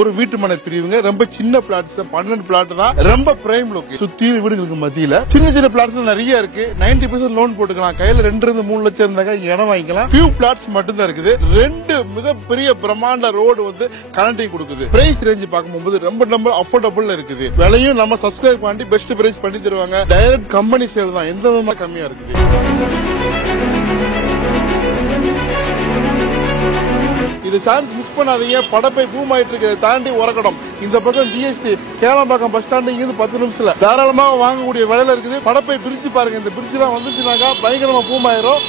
ஒரு வீட்டு மனை பிரிவுங்க. ரொம்ப சின்ன பிளாட்ஸ் 12 பிளாட் தான். ரொம்ப பிரைம் லொகேஷன். சுத்தி வீடுகளுக்கு மத்தியில சின்ன சின்ன பிளாட்ஸ் நிறைய இருக்கு. 90% லோன் போட்டுக்கலாம். கையில 2 இருந்து 3 லட்சம் இருந்தாங்க இடம் வாங்கிக்கலாம். ஃபியூ பிளாட்ஸ் மட்டும் தான் இருக்குது. 2 மிகப்பெரிய பிரம்மாண்ட ரோடு வந்து கனெக்டிங் கொடுக்குது. பிரைஸ் ரேஞ்ச் பார்க்கும்போது ரொம்ப அஃபோர்டபுள் இருக்குது. விலையும் நம்ம சப்ஸ்கிரைப் பண்ணி பெஸ்ட் பிரைஸ் பண்ணி தருவாங்க. டைரக்ட் கம்பெனி சேல் தான். எந்த விதமா கம்மியா இருக்குது. இது சான்ஸ் மிஸ் பண்ணாதீங்க. படப்பை பூம் ஆயிட்டு இருக்கு. தாண்டி உரக்கடம் இந்த பக்கம் டிஎஸ்டி கேளம்பாக்கம் பஸ் ஸ்டாண்ட் இங்கிருந்து 10 நிமிஷத்துல தாராளமாக வாங்கக்கூடிய விலையில இருக்குது. படப்பை பிரிச்சு பாருங்க. இந்த பிரிட்ஜ் எல்லாம் வந்துச்சுனாக்கா பயங்கரமா பூம் ஆயிரும்.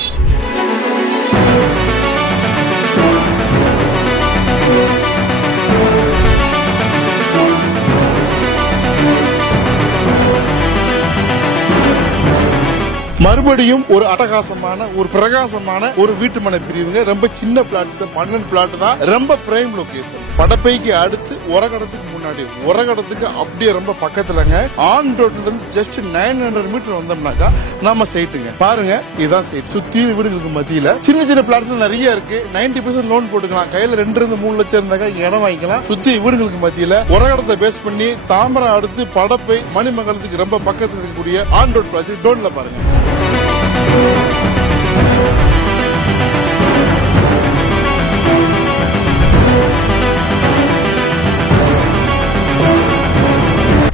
மறுபடியும் ஒரு அட்டகாசமான ஒரு பிரகாசமான ஒரு வீட்டு மனை பிரிவுங்க. ரொம்ப சின்ன பிளாட்ஸ் 12 பிளாட் தான். ரொம்ப பிரைம் லொகேஷன். படப்பைக்கு அடுத்து உரகடத்துக்கு முன்னாடி உரகடத்துக்கு அப்படியே ரொம்ப பக்கத்துலங்க. ஆன் ரோட்ல இருந்து ஜஸ்ட் 900 மீட்டர் வந்தோம்னாக்கா நம்ம சைட்டுங்க. பாருங்க இதுதான் சைட். சுத்தி வீடுகளுக்கு மத்தியில சின்ன சின்ன பிளாட்ஸ் நிறைய இருக்கு. 90% லோன் போட்டுக்கலாம். கையில 2 இருந்து 3 லட்சம் இருந்தாங்க இடம் வாங்கிக்கலாம். சுத்தி வீடுகளுக்கு மத்தியில உரகடத்தை பேஸ் பண்ணி தாம்பரம் அடுத்து படப்பை மணிமங்கலத்துக்கு ரொம்ப பக்கத்துல இருக்கக்கூடிய ஆன் ரோட் ப்ராஜெக்ட் டோன்ல பாருங்க.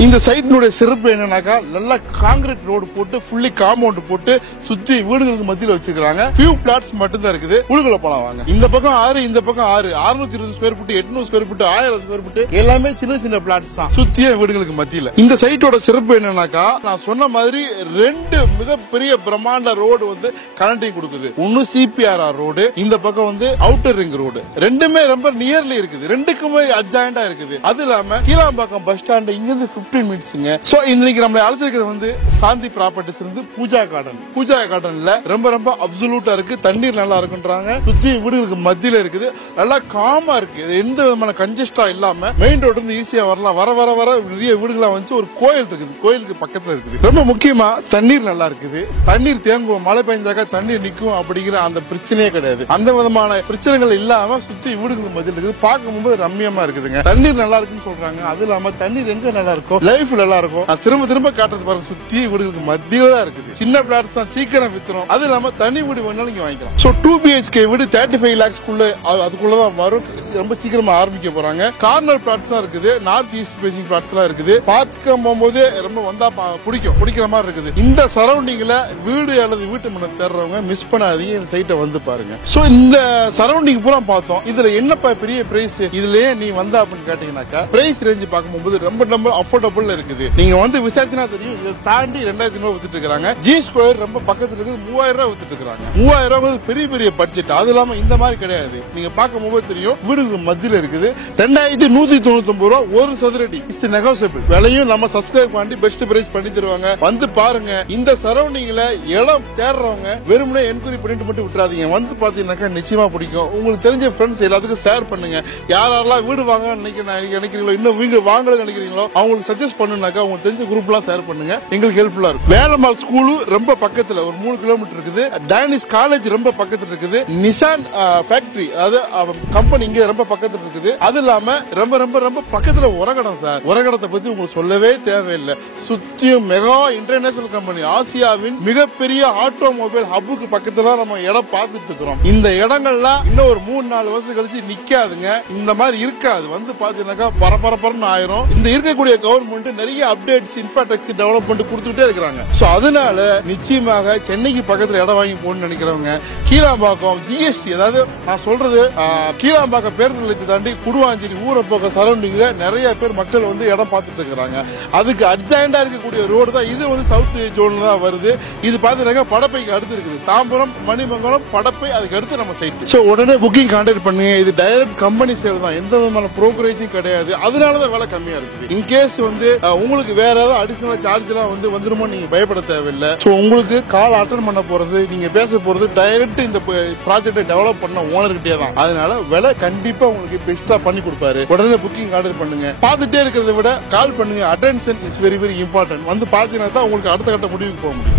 இந்த சைட்டினுடைய சிறப்பு என்னன்னாக்கா நல்ல காங்கிரீட் ரோடு போட்டு ஃபுல்லி காம்பவுண்ட் போட்டு சுத்தி வீடுகளுக்கு மத்தியில வச்சிருக்காங்க. ஃபியூ பிளாட்ஸ் மட்டும் தான் இருக்குது. உள்ள போலாம் வாங்க. இந்த பக்கம் 6 இந்த பக்கம் 6 620 square feet 800 square feet 1000 square feet எல்லாமே சின்ன சின்ன பிளாட்ஸ் தான். சுத்திய வீடுகளுக்கு மத்தியில இந்த சைட்டோட சிறப்பு என்னன்னாக்கா நான் சொன்ன மாதிரி 2 மிகப்பெரிய பிரம்மாண்ட ரோடு வந்து கனெக்டிங் கொடுக்குது. ஒன்னு சிபிஆர்ஆர் ரோடு, இந்த பக்கம் வந்து அவுட்டர் ரிங் ரோடு. ரெண்டுமே ரொம்ப நியர்லி இருக்குது. ரெண்டுக்குமே அட்ஜாயிண்டா இருக்குது. அது இல்லாம கீழாம்பாக்கம் பஸ் ஸ்டாண்ட் இங்கிருந்து 15 மினிட்ஸ்ங்க. சோ இன்னைக்கு நம்மள அழைச்சிருக்கிறது வந்து சாந்தி ப்ராப்பர்ட்டிஸ் இருந்து பூஜா கார்டன். பூஜா கார்டன்ல ரொம்ப அப்சல்யூட்டா இருக்கு. தண்ணீர் நல்லா இருக்குன்றாங்க. சுத்தி வீடுகளுக்கு மத்தியில இருக்குது. நல்லா காமா இருக்கு. எந்த விதமான கன்ஜெஸ்டா இல்லாம மெயின் ரோட்ல இருந்து ஈஸியா வரலாம். வர நிறைய வீடுகளா வந்து ஒரு கோயில் இருக்குது. கோயிலுக்கு பக்கத்துல இருக்குது. ரொம்ப முக்கியமா தண்ணீர் நல்லா இருக்குது. தண்ணீர் தேங்கும். மழை பெய்ஞ்சாக்கா தண்ணீர் நிக்கும் அப்படிங்கிற அந்த பிரச்சனையே கிடையாது. அந்த விதமான பிரச்சனைகள் இல்லாம சுத்தி வீடுகளுக்கு மத்தியில இருக்குது. பார்க்கும்போது ரம்மியமா இருக்குதுங்க. தண்ணீர் நல்லா இருக்குன்னு சொல்றாங்க. அது இல்லாம தண்ணீர் எங்க நல்லா இருக்கும், லைஃப் நல்லா இருக்கும். திரும்ப காட்டுறது பாருங்க. சுத்தி வீடுகளுக்கு மத்தியில தான் இருக்குது. சின்ன பிளாட்ஸ் தான் சீக்கிரம் வித்துரும். அது இல்லாம தனி வீடு வேணாலும் நீங்க வாங்கிக்கலாம். சோ 2 BHK வீடு 35 lakhs அதுக்குள்ளதான் வரும். ரொம்ப சீக்கிரமா ஆரம்பிக்க போறாங்க. கார்னர் பிளாட்ஸ் தான் இருக்குது. நார்த் ஈஸ்ட் பேசிங் பிளாட்ஸ் எல்லாம் இருக்குது. பார்க்க போகும்போது ரொம்ப வந்தா பிடிக்கிற மாதிரி இருக்குது. இந்த சரௌண்டிங்ல வீடு அல்லது வீட்டு மனை தேடுறவங்க மிஸ் பண்ணாதீங்க. இந்த சைட்டை வந்து பாருங்க. சோ இந்த சரௌண்டிங் பூரா பார்த்தோம். இதுல என்னப்பா பெரிய பிரைஸ், இதுலயே நீ வந்தா அப்படின்னு கேட்டீங்கன்னாக்கா பிரைஸ் ரேஞ்ச் பார்க்கும்போது ரொம்ப அஃபோர்டபுள் இருக்குது. நீங்க வந்து விசாரிச்சா தெரியும். இதை தாண்டி 2000 வித்துட்டு இருக்காங்க. ஜி ஸ்கொயர் ரொம்ப பக்கத்துல இருக்குது. 3000 வித்துட்டு இருக்காங்க. 3000 பெரிய பட்ஜெட். அது இல்லாம இந்த மாதிரி கிடையாது. நீங்க பார்க்கும்போது தெரியும் வீடுகளுக்கு மத்தியில இருக்குது. 2199 ரூபா ஒரு சதுரடி. It's negotiable. விலையும் நம்ம சப்ஸ்கிரைப் பண்ணி பெஸ்ட் பிரைஸ் பண்ணி தருவாங்க. வந்து பாருங்க. இந்த சரௌண்டிங்ல இடம் தேடுறவங்க வெறுமனே என்கொயரி பண்ணிட்டு மட்டும் விட்டுறாதீங்க. வந்து பாத்தீங்கன்னாக்கா நிச்சயமா பிடிக்கும். உங்களுக்கு தெரிஞ்ச ஃப்ரெண்ட்ஸ் எல்லாத்துக்கும் ஷேர் பண்ணுங்க. யாரெல்லாம் வீடு வாங்க நினைக்கிறீங்களோ, இன்னும் வீடு வாங்க நினைக்கிறீங்களோ அவங்களுக்கு சஜஸ்ட் பண்ணுனாக்கா உங்களுக்கு தெரிஞ்ச குரூப் எல்லாம் ஷேர் பண்ணுங்க. எங்களுக்கு ஹெல்ப்ஃபுல்லா இருக்கும். வேலம்மாள் ஸ்கூல் ரொம்ப பக்கத்துல ஒரு 3 கிலோமீட்டர் இருக்குது. டானிஸ் காலேஜ் ரொம்ப பக்கத்துல இருக்குது. நிசான் ஃபேக்டரி அதாவது கம்பெனி இங்க ரொம்ப பக்கத்துல இருக்குது. அது இல்லாம ரொம்ப பக்கத்துல உரகடம் சார். உரகடத்தை பத்தி உங்களுக்கு சொல்லவே தேவையில்லை. சுத்தியும் மெகா இன்டர்நேஷனல் கம்பெனி. ஆசியாவின் மிகப்பெரிய ஆட்டோமொபைல் ஹப்புக்கு பக்கத்துல நம்ம இடம் பார்த்துட்டு இருக்கிறோம். இந்த இடங்கள்லாம் இன்னும் ஒரு 3-4 வருஷம் கழிச்சு நிக்காதுங்க. இந்த மாதிரி இருக்காது. வந்து பாத்தீங்கன்னாக்கா பரபரன்னு ஆயிரும். இந்த இருக்கக்கூடிய கவர்மெண்ட் நிறைய அப்டேட்ஸ் இன்ஃப்ராஸ்ட்ரக்சர் டெவலப்மெண்ட் கொடுத்துட்டே இருக்காங்க. சோ அதனால நிச்சயமாக சென்னைக்கு பக்கத்துல இடம் வாங்கி போகணும்னு நினைக்கிறவங்க கீழாம்பாக்கம் ஜிஎஸ்டி, அதாவது நான் சொல்றது கீழாம்பாக்கம் பேருந்து நிலையத்தை தாண்டி குடுவாஞ்சேரி ஊரப்போக்க சரௌண்டிங்ல நிறைய பேர் மக்கள் வந்து இடம் பார்த்துட்டு இருக்காங்க. அதுக்கு அட்ஜாயிண்டா இருக்கக்கூடிய ரோடு தான் இது. வந்து சவுத் ஜோன்ல தான் வருது. இது பாத்தீங்கன்னா படப்பைக்கு அடுத்து இருக்குது. தாம்பரம் மணிமங்கலம் படப்பை, அதுக்கு அடுத்து நம்ம சைட். சோ உடனே புக்கிங் கான்டாக்ட் பண்ணுங்க. இது டைரக்ட் கம்பெனி சேல் தான். எந்த விதமான புரோக்கரேஜும் கிடையாது. அதனாலதான் விலை கம்மியா இருக்குது. இன்கேஸ் வந்து உங்களுக்கு வேற ஏதாவது அடிஷனல் சார்ஜ் எல்லாம் வந்துருமோ நீங்க பயப்பட தேவையில்லை. சோ உங்களுக்கு கால் அட்டன் பண்ண போறது, நீங்க பேச போறது டைரக்ட் இந்த ப்ராஜெக்டை டெவலப் பண்ண ஓனர்கிட்டே தான். அதனால விலை கண்டிப்பா உங்களுக்கு பெஸ்டா பண்ணி கொடுப்பாரு. உடனே புக்கிங் ஆர்டர் பண்ணுங்க. பார்த்துட்டே இருக்கிறத விட கால் பண்ணுங்க. Attention is very important. வந்து பாத்தீங்கன்னா தான் உங்களுக்கு அடுத்த கட்ட முடிவுக்கு போக முடியும்.